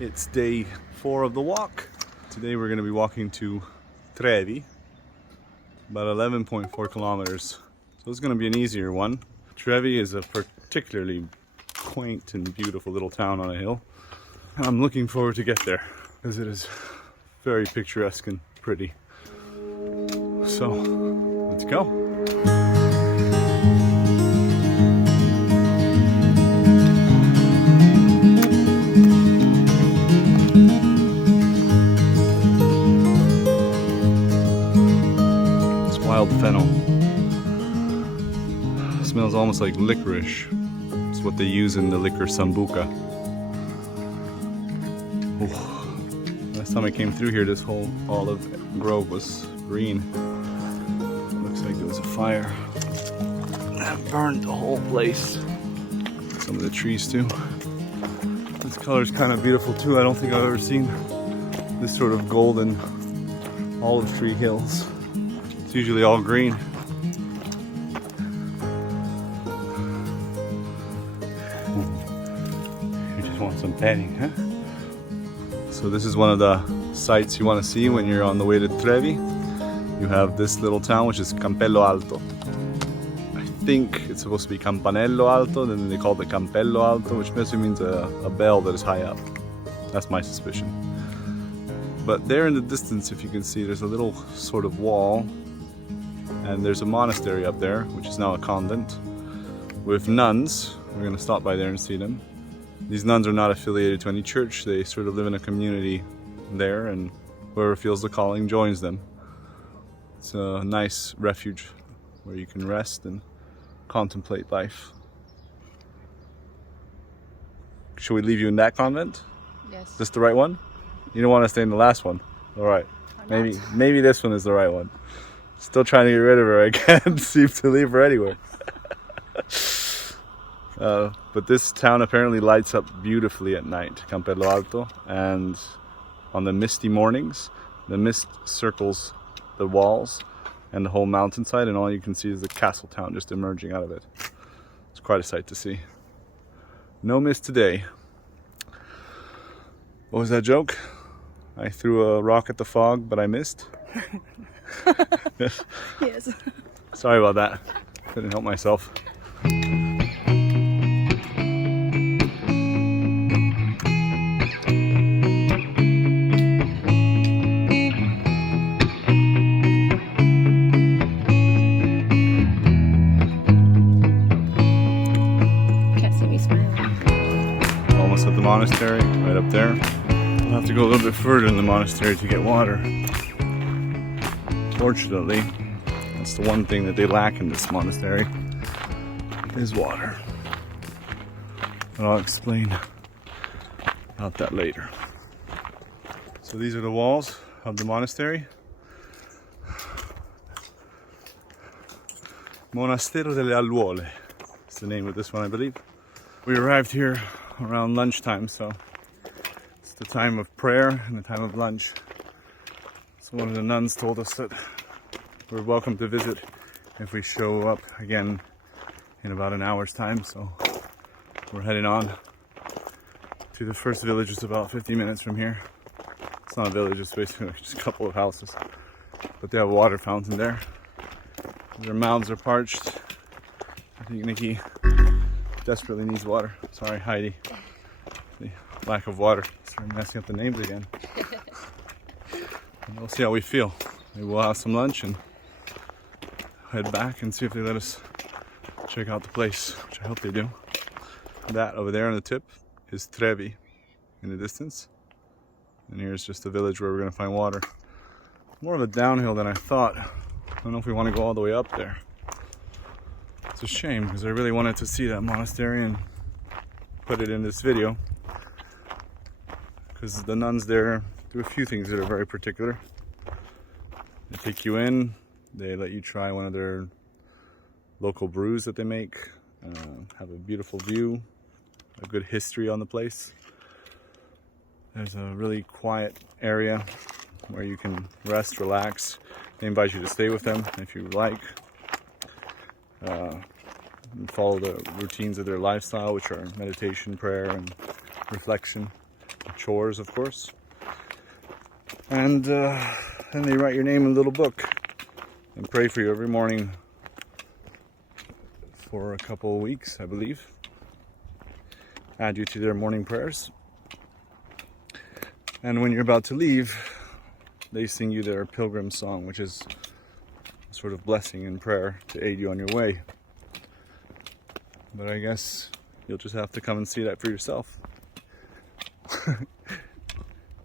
It's day 4 of the walk. Today we're going to be walking to Trevi, about 11.4 kilometers. So it's going to be an easier one. Trevi is a particularly quaint and beautiful little town on a hill. I'm looking forward to get there because it is very picturesque and pretty. So let's go. Wild fennel. It smells almost like licorice. It's what they use in the liquor sambuca. Ooh. Last time I came through here, this whole olive grove was green. Looks like there was a fire that burned the whole place. Some of the trees too. This color is kind of beautiful too. I don't think I've ever seen this sort of golden olive tree hills. It's usually all green. You just want some petting, huh? So this is one of the sights you want to see when you're on the way to Trevi. You have this little town, which is Campello Alto. I think it's supposed to be Campanello Alto, then they call it Campello Alto, which basically means a bell that is high up. That's my suspicion. But there in the distance, if you can see, there's a little sort of wall. And there's a monastery up there, which is now a convent, with nuns. We're going to stop by there and see them. These nuns are not affiliated to any church. They sort of live in a community there, and whoever feels the calling joins them. It's a nice refuge where you can rest and contemplate life. Should we leave you in that convent? Yes. Is this the right one? You don't want to stay in the last one? All right. Maybe this one is the right one. Still trying to get rid of her. I can't seem to leave her anywhere. But this town apparently lights up beautifully at night, Campello Alto, and on the misty mornings, the mist circles the walls and the whole mountainside, and all you can see is the castle town just emerging out of it. It's quite a sight to see. No mist today. What was that joke? I threw a rock at the fog, but I missed. Yes. Sorry about that. Couldn't help myself. Can't see me smiling. Almost at the monastery, right up there. We'll have to go a little bit further in the monastery to get water. Fortunately, that's the one thing that they lack in this monastery, is water. But I'll explain about that later. So these are the walls of the monastery. Monastero delle Alluole is the name of this one, I believe. We arrived here around lunchtime, so it's the time of prayer and the time of lunch. So one of the nuns told us that we're welcome to visit if we show up again in about an hour's time. So we're heading on to the first village, just about 50 minutes from here. It's not a village, it's basically just a couple of houses. But they have a water fountain there. Their mouths are parched. I think Nikki desperately needs water. Sorry, Heidi. The lack of water. Sorry, I'm messing up the names again. And we'll see how we feel. Maybe we'll have some lunch and head back and see if they let us check out the place, which I hope they do. That over there on the tip is Trevi in the distance. And here's just the village where we're going to find water. More of a downhill than I thought. I don't know if we want to go all the way up there. It's a shame because I really wanted to see that monastery and put it in this video. Because the nuns there do a few things that are very particular. They take you in, they let you try one of their local brews that they make, have a beautiful view, a good history on the place. There's a really quiet area where you can rest, relax. They invite you to stay with them if you like. And follow the routines of their lifestyle, which are meditation, prayer, and reflection. chores, of course. And then they write your name in a little book and pray for you every morning for a couple of weeks, I believe. Add you to their morning prayers. And when you're about to leave, they sing you their pilgrim song, which is a sort of blessing and prayer to aid you on your way. But I guess you'll just have to come and see that for yourself.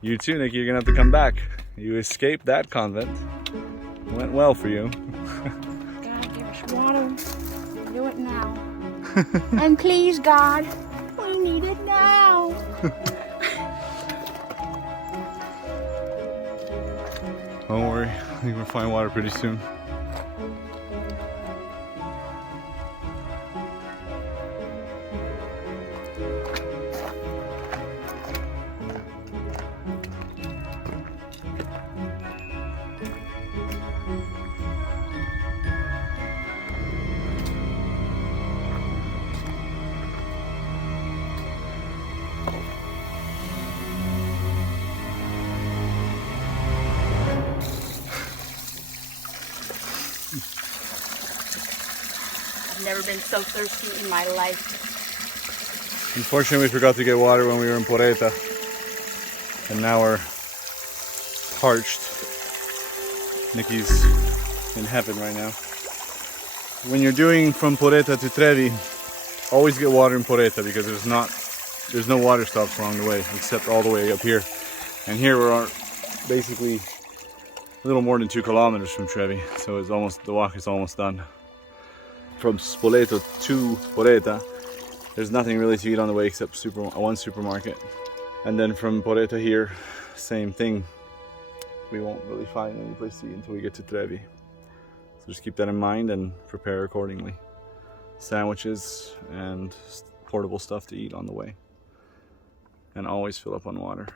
You too, Nicky, you're gonna have to come back. You escaped that convent. It went well for you. God, give us water. Do it now. And please, God, we need it now. Don't worry, I think we'll find water pretty soon. I've never been so thirsty in my life. Unfortunately, we forgot to get water when we were in Poreta. And now we're parched. Nicky's in heaven right now. When you're doing from Poreta to Trevi, always get water in Poreta because there's no water stops along the way except all the way up here. And here we're basically a little more than 2 kilometers from Trevi, so the walk is almost done. From Spoleto to Poreta, there's nothing really to eat on the way except one supermarket. And then from Poreta here, same thing. We won't really find any place to eat until we get to Trevi. So just keep that in mind and prepare accordingly. Sandwiches and portable stuff to eat on the way. And always fill up on water.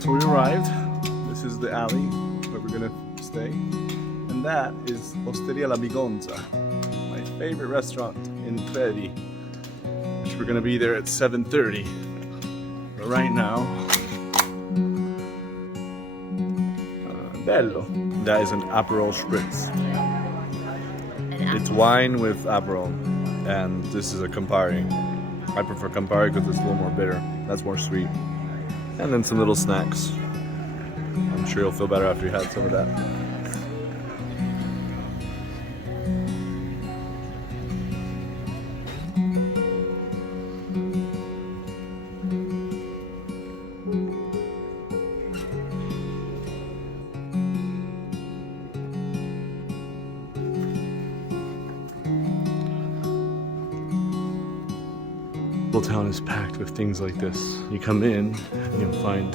So we arrived. This is the alley where we're gonna stay. And that is Osteria La Bigonza, my favorite restaurant in Trevi. Which we're gonna be there at 7:30. But right now, bello. That is an Aperol Spritz. It's wine with Aperol. And this is a Campari. I prefer Campari because it's a little more bitter. That's more sweet. And then some little snacks. I'm sure you'll feel better after you had some of that. Town is packed with things like this. You come in and you'll find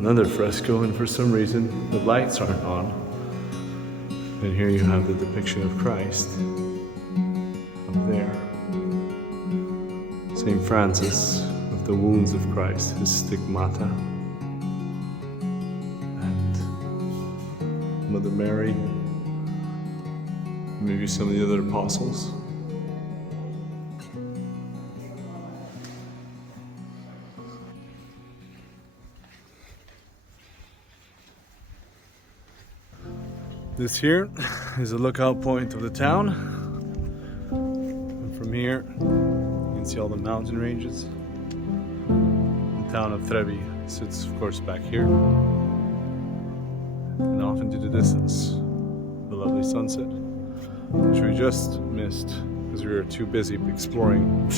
another fresco, and for some reason the lights aren't on. And here you have the depiction of Christ up there. St. Francis with the wounds of Christ, his stigmata. And Mother Mary, maybe some of the other apostles. This here is a lookout point of the town. And from here, you can see all the mountain ranges. The town of Trevi sits, of course, back here. And off into the distance, the lovely sunset, which we just missed because we were too busy exploring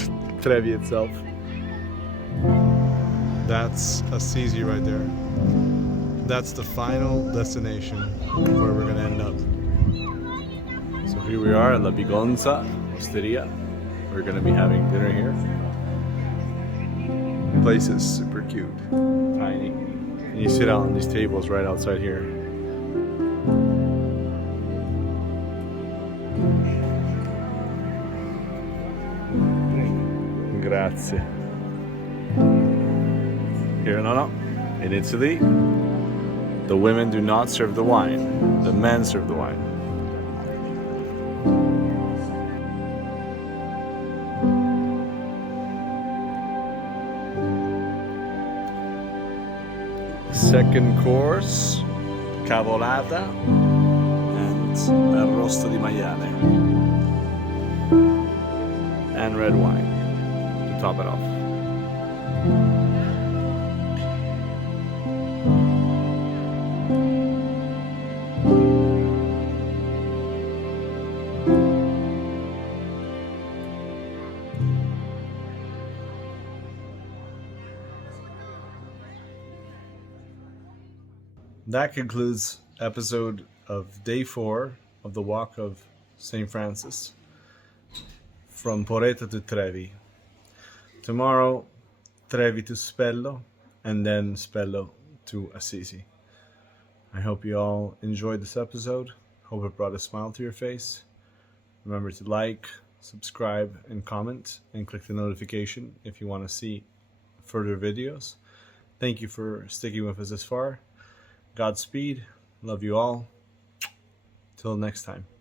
Trevi itself. That's 𝐾𝐨𝐧'𝐭 right there. That's the final destination where we're gonna end up. So here we are at La Bigonza Osteria. We're gonna be having dinner here. The place is super cute, tiny. And you sit out on these tables right outside here. Grazie. Here in Italy, The women do not serve the wine. The men serve the wine. Second course, cavolata and arrosto di maiale. And red wine to top it off. That concludes episode of day 4 of the walk of St. Francis from Spoleto to Trevi. Tomorrow, Trevi to Spoleto, and then Spoleto to Assisi. I hope you all enjoyed this episode. Hope it brought a smile to your face. Remember to like, subscribe, and comment, and click the notification if you want to see further videos. Thank you for sticking with us this far. Godspeed. Love you all. Till next time.